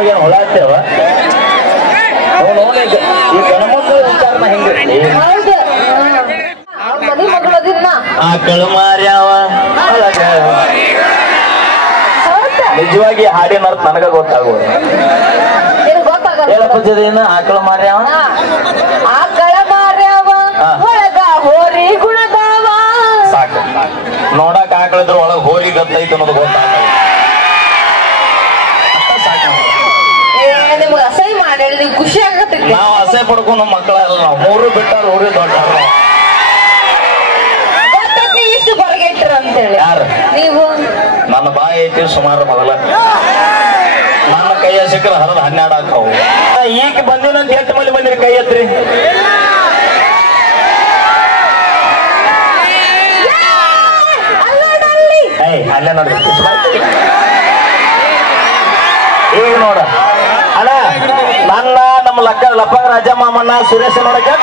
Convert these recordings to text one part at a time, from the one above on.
ನಮಗೇನು ಹೊಳ ಆಗ್ತೇವ ನೋಡಿ ಈ ಗಣಮಕ್ಕಳ ವಿಚಾರನ ಹಿಂಗೆ ಆಕಳು ಮಾರ್ಯಾವ ನಿಜವಾಗಿ ಹಾಡಿನ ಅರ್ಥ ನನಗ ಗೊತ್ತಾಗೋದು ಹೇಳಪ್ಪನ ಆಕಳು ಮಾರ್ಯಾವ ಆಕಳ ಮಾರ್ಯಾವ ಒಳಗ ಹೋರಿ ಗುಣದಾವ ಸಾಕು ನೋಡಕ್ ಆಕಳಿದ್ರ ಒಳಗ ಹೋರಿ ಗತ್ತೈತೆ ಅನ್ನೋದು ಗೊತ್ತಾಗ ನಿಮ್ಗೆ ಅಸಹ್ಯ ಮಾಡಿ ನೀವು ಖುಷಿ ಆಗತ್ತೆ ನಾವು ಅಸಹ್ಯ ಪಡ್ಕೊಂಡು ನಮ್ಮ ಮಕ್ಕಳಲ್ಲ ನಾವು ಮೂರು ಬಿಟ್ಟಾರ ಊರಿ ದೊಡ್ಡ ಇಷ್ಟು ಹೊರಗೆ ಇಟ್ಟರ ಅಂತೇಳಿ ಯಾರು ನೀವು ನನ್ನ ಬಾಯಿ ಐತಿ ಸುಮಾರು ಮೊದಲ ನನ್ನ ಕೈಯ ಸಿಕ್ಕರ ಹರದ 12 ಹಾಕವು ಈಗ ಬಂದಿನಂತ ಎಷ್ಟು ಮಂದಿ ಬಂದಿರಿ ಕೈ ಎತ್ರಿ ಅಲ್ಲೇ ನೋಡ್ರಿ ಈಗ ನೋಡ ಅಣ್ಣ ನನ್ನ ನಮ್ಮ ಲಪ್ಪಂಗ ರಾಜ ಮಾಮಣ್ಣ ಸುರೇಶ ನೋಡಕ್ಕೆ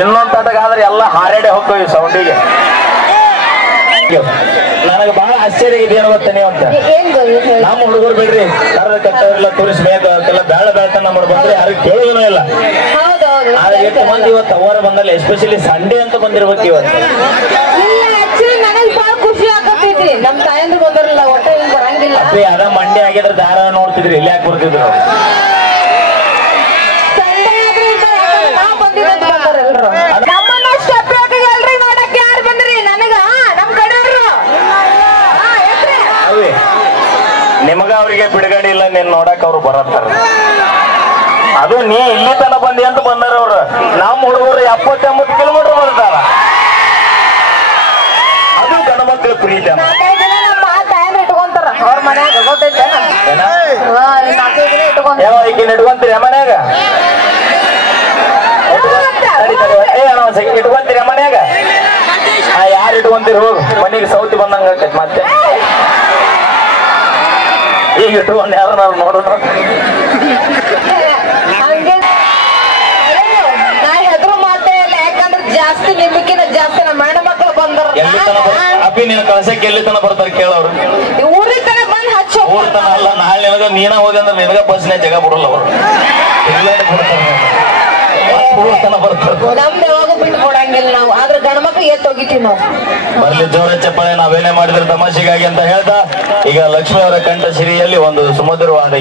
ಇನ್ನೊಂದ್ ತಟಗಾದ್ರೆ ಎಲ್ಲ ಹಾರಾಡೆ ಹೋಗ್ತವೆ ಸೌಂಡಿಗೆ ನನಗೆ ಬಹಳ ಆಶ್ಚರ್ಯ ಇದೆ ಏನು ಗೊತ್ತೇನೆ ಅಂತ ನಮ್ಮ ಹುಡುಗರು ಬಿಡ್ರಿ ಕರದ ಕಟ್ಟವ್ರೆಲ್ಲ ತೋರಿಸ್ಬೇಕು ಅದಕ್ಕೆಲ್ಲ ಬೇಡ ಬೇಡ ನಮ್ಮ ಬಂದ್ರೆ ಯಾರು ಕೇಳೋದೂ ಇಲ್ಲ ಆದ್ರೆ ಎಷ್ಟು ಮಂದಿ ಇವತ್ತು ಅವರ ಬಂದಲ್ಲಿ ಎಸ್ಪೆಷಲಿ ಸಂಡೇ ಅಂತ ಬಂದಿರ್ಬೇಕು ಇವತ್ತು ಖುಷಿ ಆಗತೈತಿ ನಮ್ ತಾಯಂದ್ರು ಬಂದಿರಲ್ಲ ಒಟ್ಟೆ ಬರಂಗಿಲ್ಲ ಅದ ಮಂಡೆ ಆಗಿದ್ರೆ ದಾರ ನೋಡ್ತಿದ್ರಿ ಇಲ್ಲಿ ಯಾಕೆ ಬರ್ತಿದ್ರು ನಿಮಗ ಅವ್ರಿಗೆ ಬಿಡುಗಡೆ ಇಲ್ಲ ನೀನ್ ನೋಡಕ್ ಅವ್ರು ಬರತ್ತಾರ ಅದು ನೀ ಇಲ್ಲಿ ತನ ಬಂದಿ ಅಂತ ಬಂದಾರ ಅವ್ರು ನಮ್ಮ ಹುಡುಗರು 70-80 ಕಿಲೋಮೀಟರ್ ಬರ್ತಾರ ಅದು ಗಣಮಕ್ಕಳ ಪ್ರೀತಿ ಇಟ್ಕೊಂತಾರ ಅವ್ರ ಮನ್ಯಾಗ ಇಟ್ಕೊಂತೀರಿ ಮನ್ಯಾಗ ಇಟ್ಕೊಂತೀರಿ ಮನ್ಯಾಗ ಯಾರು ಇಟ್ಕೊಂತೀರಿ ಹೋಗು ಮನೆಗೆ ಸೌತಿ ಬಂದಂಗ ಆಕೈತಿ ಮತ್ತೆ ಈಗ ಇಟ್ಕೊಂಡು ಯಾರು ನಾವು ನೋಡೋಣ ನಾ ಹೆದ್ರು ಮಾತೇ ಇಲ್ಲ ಯಾಕಂದ್ರೆ ಜಾಸ್ತಿ ನಿಮ್ಗಿನ ಜಾಸ್ತಿ ನಮ್ಮ ಹೆಣ್ಣು ಮಕ್ಕಳು ಬಂದರು ಎಲ್ಲಿ ತನ ಅಪ್ಪಿ ನೀನು ಕಳ್ಸಕ್ಕೆ ಎಲ್ಲಿ ತನ ಬರ್ತಾರೆ ಕೇಳೋರು ಊರಿಗೆ ತನ ಬಂದು ಹಚ್ಚೋ ಊರ್ ತನ ಅಲ್ಲ ನಾಳೆ ನಿನಗ ನೀನ ಹೋಗಿ ಅಂದ್ರೆ ನಿನಗ ಬಸ್ನೇ ಜಾಗ ಬಿಡಲ್ಲ ಅವರು ನಮ್ದು ಯಾವಾಗ ಬಿಟ್ಟು ಕೊಡಂಗಿಲ್ಲ ನಾವು ಆದ್ರೆ ಗಣಮಕ್ಳು ಎತ್ತೋಗಿತೀವಿ ನಾವು ಬರ್ಲಿ ಜೋರ ಚಪ್ಪಾಳೆ ನಾವೇನೇ ಮಾಡಿದ್ರೆ ತಮಾಷೆಗಾಗಿ ಅಂತ ಹೇಳ್ತಾ ಈಗ ಲಕ್ಷ್ಮಿ ಅವರ ಕಂಠ ಸಿರಿಯಲ್ಲಿ ಒಂದು ಸುಮಧುರವಾದ